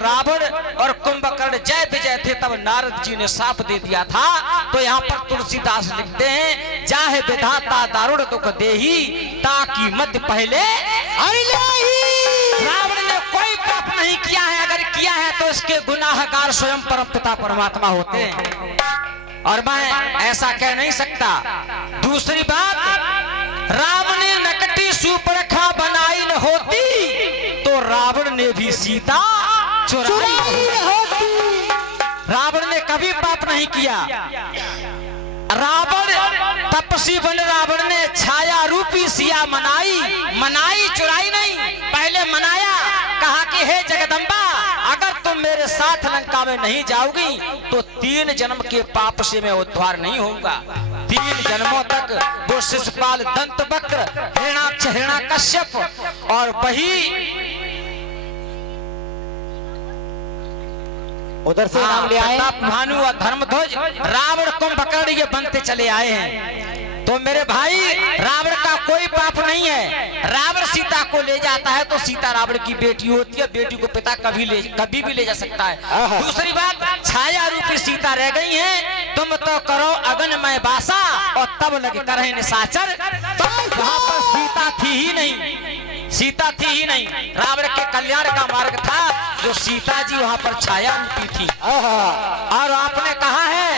रावण और कुंभकर्ण जय विजय थे तब नारद जी ने साफ दे दिया था। तो यहाँ पर तुलसीदास लिखते हैं, चाहे विधाता दारुण दुख देही ताकि मध्य पहले। रावण ने कोई पाप नहीं किया है, अगर किया है तो इसके गुनाहगार स्वयं परमपिता परमात्मा होते हैं, और मैं ऐसा कह नहीं सकता। दूसरी बात, रावण ने नकटी सूर्पणखा बनाई न होती तो रावण ने भी सीता चुराई होती। रावण ने कभी पाप नहीं किया। रावण तपस्वी बने, रावण ने छाया रूपी सिया मनाई चुराई नहीं, पहले मनाया, कहा कि हे जगदम्बा, अगर तुम मेरे साथ लंका में नहीं जाओगी तो 3 जन्म के पाप से मैं उद्धार नहीं होऊंगा। 3 जन्मों तक वो शिशुपाल, दंतवक्र, हिरणाक्ष, हिरण्याकश्यप और वही उधर से नाम ले आए भानु और धर्मध्वज, रावण कुंभकर्ण ये बनते चले आए हैं। तो मेरे भाई, रावण का कोई पाप नहीं है। रावण सीता को ले जाता है तो सीता रावण की बेटी होती है, बेटी को पिता कभी भी ले जा सकता है। दूसरी बात, छाया रूपी सीता रह गई है, तुम तो करो अगन में बासा और तब लगे करहे निशाचर। वहां पर सीता थी ही नहीं, रावण के कल्याण का मार्ग था जो सीता जी वहां पर छाया रूपी थी। और आपने कहा है,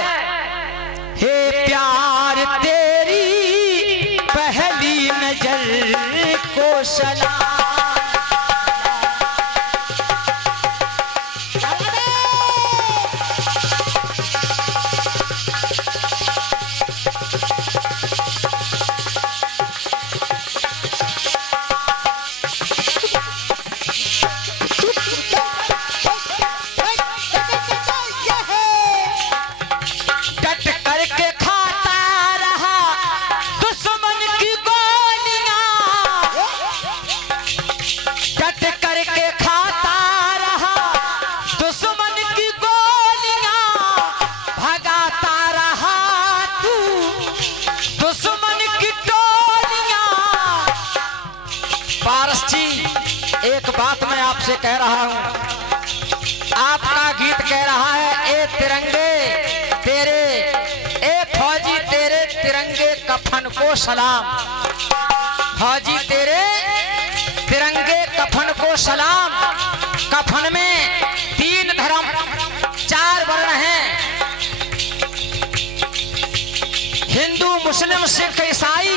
हे प्यार तेरी पहली नजर को सलाम। एक बात मैं आपसे कह रहा हूं, आपका गीत कह रहा है, ए तिरंगे तेरे, ए फौजी तेरे तिरंगे कफन को सलाम। फौजी तेरे तिरंगे कफन को सलाम। कफन में 3 धर्म 4 वर्ण हैं, हिंदू मुस्लिम सिख ईसाई,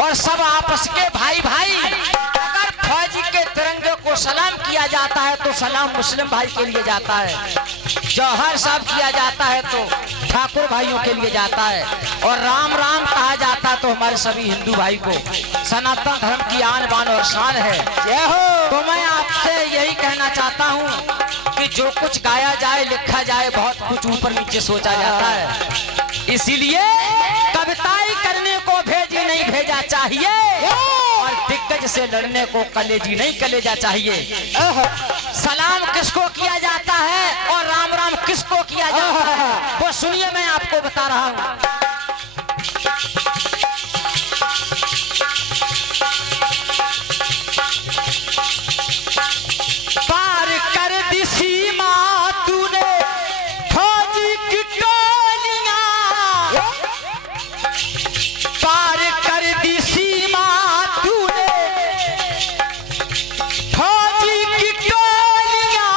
और सब आपस के भाई भाई। अगर फौजी के तिरंगे को सलाम किया जाता है तो सलाम मुस्लिम भाई के लिए जाता है, जौहर साहब किया जाता है तो ठाकुर भाइयों के लिए जाता है, और राम राम कहा जाता है तो हमारे सभी हिंदू भाई को। सनातन धर्म की आन बान और शान है। जय हो। तो मैं आपसे यही कहना चाहता हूँ कि जो कुछ गाया जाए, लिखा जाए, बहुत कुछ ऊपर नीचे सोचा जाता है, इसीलिए कविताई करने को भेजी नहीं भेजा चाहिए, और दिग्गज से लड़ने को कलेजी नहीं कलेजा चाहिए। सलाम किसको किया जाता है और राम राम किसको किया जाता है, वो सुनिए, मैं आपको बता रहा हूं। पार कर दी सीमा तूने फौजी की टोलियां, पार कर दी सीमा तूने फौजी की टोलियां।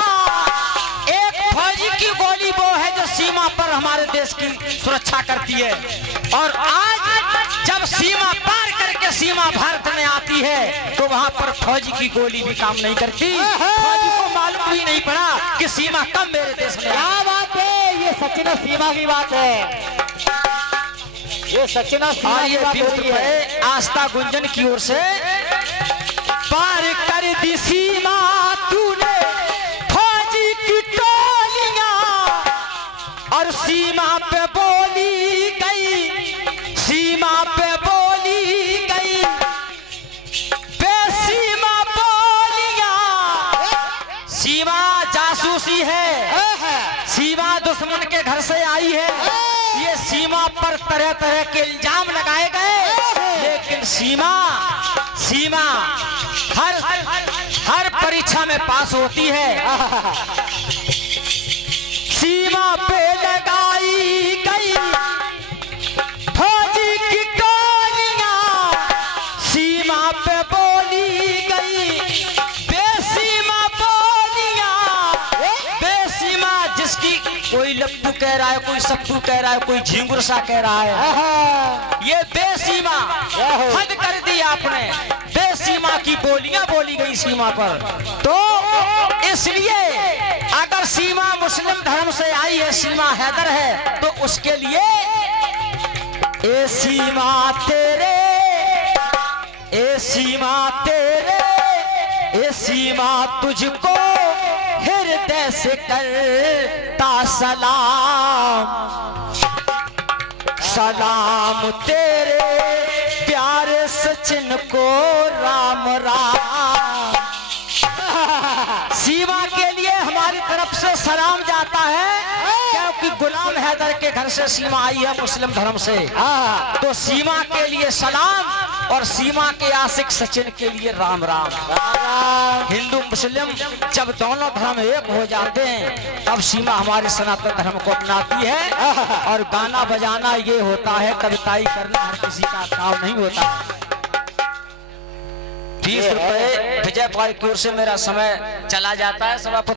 एक फौजी की गोली वो है जो सीमा पर हमारे देश की सुरक्षा करती है, और आज जब सीमा पार करके सीमा भारत में आती है तो वहां पर फौजी की गोली भी काम नहीं करती। फौजी को मालूम भी नहीं पड़ा कि सीमा कब मेरे देश में। क्या बात है, ये सचिन सीमा की बात है, ये सचिन सीमा की बात हो रही है। आस्था गुंजन की ओर से, पार कर दी सीमा तूने फौजी की टोलियां, और सीमा पे बोली गई, सीमा पे बोली गई बेसीमा बोलियां। सीमा जासूसी है, सीमा दुश्मन के घर से आई है, ये सीमा पर तरह तरह के इल्जाम लगाए गए, लेकिन सीमा हर परीक्षा में पास होती है। सीमा पे लगाई गई फौजी की गोलियां, सीमा पे बोली गई बेसीमा बोलियां, बेसीमा जिसकी कोई लप्पू कह रहा है, कोई सप्पू कह रहा है, कोई झिंगुर सा कह रहा है, ये बेसीमा हद कर दी आपने। बेसीमा की बोलियां बोली गई सीमा पर। तो इसलिए अगर सीमा मुस्लिम धर्म से आई है, सीमा हैदर है, तो उसके लिए ए सीमा तेरे, ए सीमा तेरे, ए सीमा तुझको हृदय से करता सलाम, सलाम तेरे प्यारे सचिन को राम राम। सीमा के लिए हमारी तरफ से सलाम जाता है, क्योंकि गुलाम हैदर के घर से सीमा आई है मुस्लिम धर्म से। तो सीमा के लिए सलाम और सीमा के आशिक सचिन के लिए राम राम। हिंदू मुस्लिम जब दोनों धर्म एक हो जाते हैं तब सीमा हमारे सनातन धर्म को अपनाती है। और गाना बजाना ये होता है, कविताई करना हर किसी का काम नहीं होता। 20 रुपए विजय पाल की ओर से मेरा समय चला जाता है। सभापति